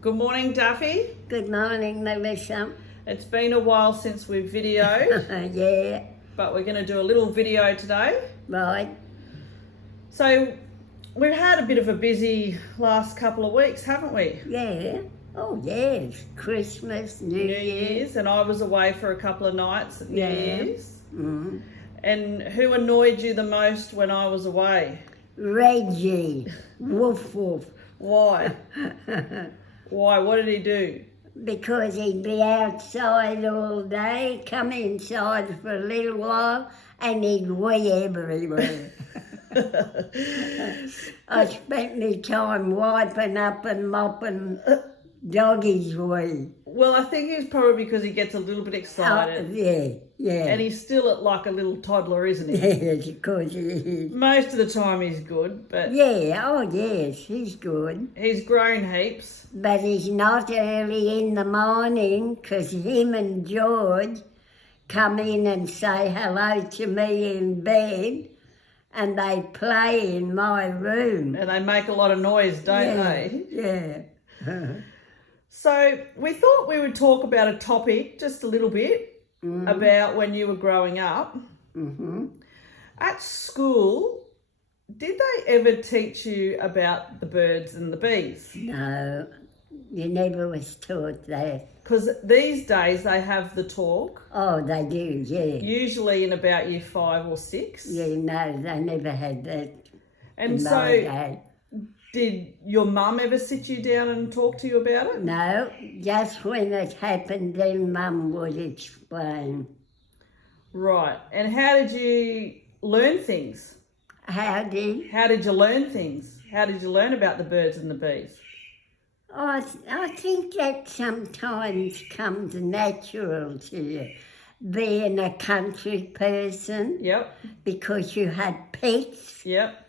Good morning, Daffy. Good morning, Melissa. It's been a while since we've videoed, Yeah, but we're going to do a little video today. right. So we've had a bit of a busy last couple of weeks, haven't we? Yeah. Oh, yes. Christmas, New Year's. And I was away for a couple of nights at New Yeah. Year's. Mm. And who annoyed you the most when I was away? Reggie. Woof woof. Why? Why? What did he do? Because he'd be outside all day, come inside for a little while, and he'd wee everywhere. I spent my time wiping up and mopping doggies' wee. Well, I think it's probably because he gets a little bit excited. Yeah. And he's still like a little toddler, isn't he? Yes, of course he is. Most of the time he's good, but Yeah, oh yes, he's good. he's grown heaps. But he's not early in the morning because him and George come in and say hello to me in bed and they play in my room. And they make a lot of noise, don't they? Yeah. So we thought we would talk about a topic just a little bit about when you were growing up. Mm-hmm. At school, did they ever teach you about the birds and the bees? No, you never was taught that. Because these days they have the talk, Oh, they do, yeah. usually in about year 5 or 6. Yeah, no, they never had that And in my so day. did your mum ever sit you down and talk to you about it? No, just when it happened, then Mum would explain. Right. And how did you learn things? How did? How did you learn things? How did you learn about the birds and the bees? I think that sometimes comes natural to you, being a country person, Yep. because you had pets Yep.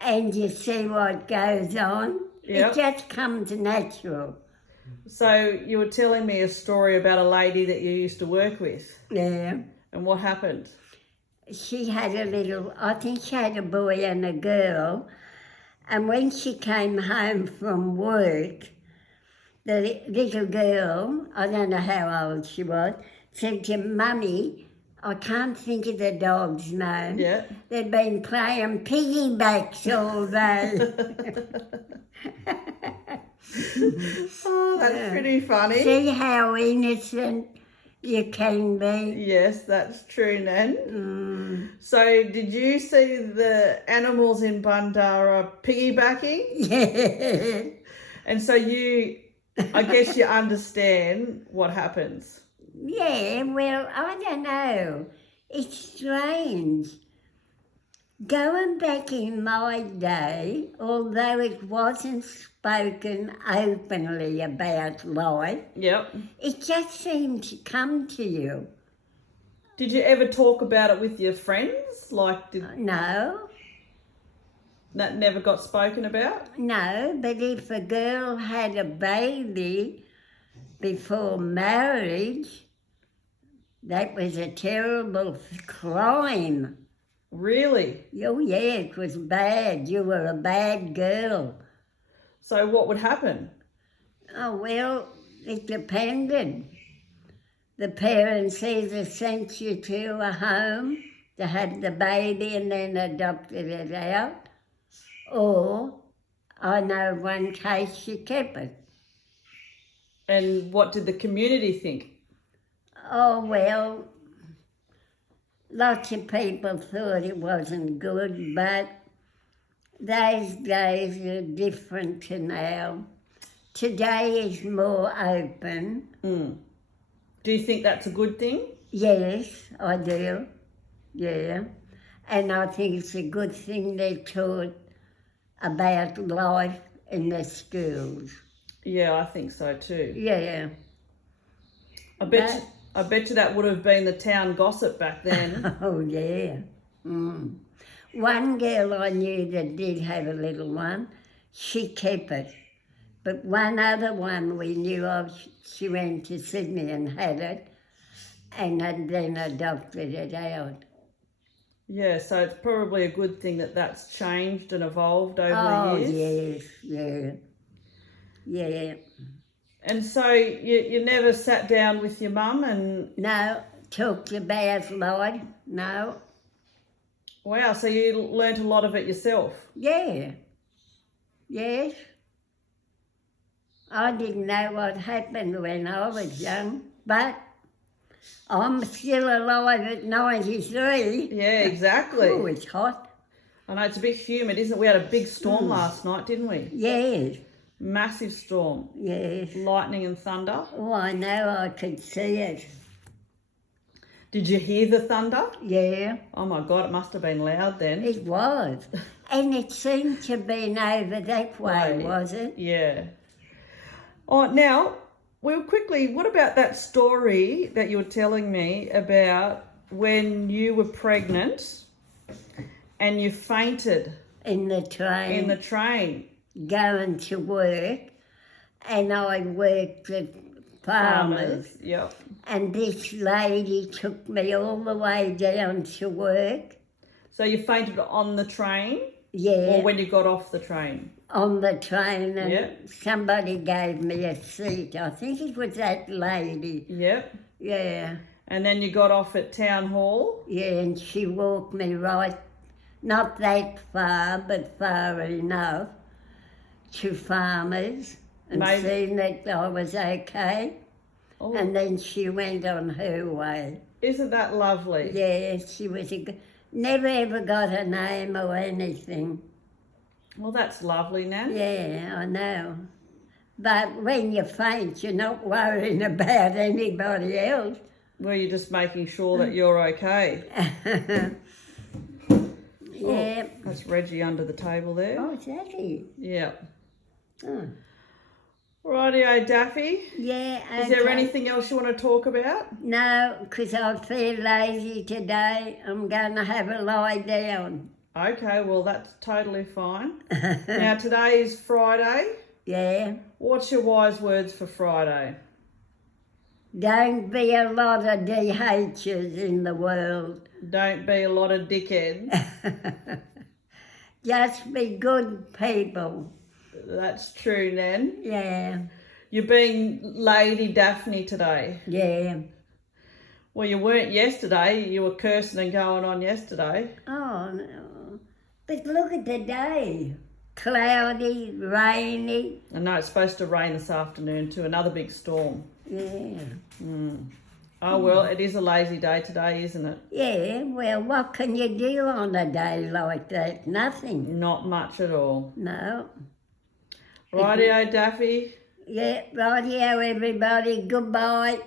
and you see what goes on. Yep. It just comes natural. So you were telling me a story about a lady that you used to work with, Yeah. and what happened? She had I think she had a boy and a girl, and when she came home from work, the little girl, I don't know how old she was, said to Mummy, I can't think of the dog's name. Yeah. They've been playing piggybacks all day. Oh, that's pretty funny. See how innocent you can be? Yes, that's true, Nan. Mm. So did you see the animals in Bandara piggybacking? Yeah. And so I guess you understand what happens. Yeah, well, I don't know. It's strange. Going back in my day, although it wasn't spoken openly about life, Yep. it just seemed to come to you. Did you ever talk about it with your friends? Like, No, that never got spoken about? no, but if a girl had a baby before marriage, that was a terrible crime. Really? Oh, yeah, it was bad. You were a bad girl. So what would happen? Oh, well, it depended. The parents either sent you to a home to have the baby and then adopted it out, or I know one case she kept it. And what did the community think? Oh, well, lots of people thought it wasn't good, but those days are different to now. Today is more open. Do you think that's a good thing? Yes, I do. Yeah. And I think it's a good thing they taught about life in the schools. Yeah, I think so too. Yeah. I bet you that would have been the town gossip back then. Oh, yeah. Mm. One girl I knew that did have a little one, she kept it. But one other one we knew of, she went to Sydney and had it, and then adopted it out. Yeah, so it's probably a good thing that that's changed and evolved over the years. Oh, yes, yeah. Yeah. And so you never sat down with your mum and... No, talked about life. No. Wow, so you learnt a lot of it yourself? Yeah. Yes. I didn't know what happened when I was young, but I'm still alive at 93. Yeah, exactly. Oh, it's hot. I know, it's a bit humid, isn't it? We had a big storm last night, didn't we? Yes. Massive storm. Yes. Lightning and thunder. Oh, I know, I could see it. Did you hear the thunder? Yeah. Oh my God, it must have been loud then. It was. And it seemed to be over that way, Right. was it? Yeah. Oh, now, well, quickly, what about that story that you were telling me about when you were pregnant and you fainted In the train. in the train? Going to work, and I worked at farmers. Yep. And this lady took me all the way down to work. So you fainted on the train? Yeah. Or when you got off the train? On the train, and Yeah. somebody gave me a seat. I think it was that lady. Yep. Yeah. And then you got off at Town Hall? Yeah, and she walked me right, not that far, but far enough, to farmers, and Maybe- seen that I was okay. Oh, And then she went on her way. isn't that lovely? Yeah, she was never ever got a name or anything. Well, that's lovely, Nan. Yeah, I know. But when you faint, you're not worrying about anybody else. Well, you're just making sure that you're okay. Yeah. That's Reggie under the table there. Oh, is that it? Yeah. Oh. Rightio, Daffy. Yeah, Is there okay. anything else you want to talk about? No, because I feel lazy today. I'm going to have a lie down. Okay, well, that's totally fine. Now, today is Friday. Yeah. What's your wise words for Friday? Don't be a lot of DHs in the world. Don't be a lot of dickheads. Just be good people. That's true, Nan. Yeah, You're being Lady Daphne today. yeah. Well, you weren't yesterday. You were cursing and going on yesterday. Oh, no. But look at the day. Cloudy, rainy. I know it's supposed to rain this afternoon too. Another big storm. Yeah. Oh, well, it is a lazy day today, isn't it? Yeah, well, what can you do on a day like that? Nothing. Not much at all. No. Rightio, Daffy. Yeah, rightio, everybody. Goodbye.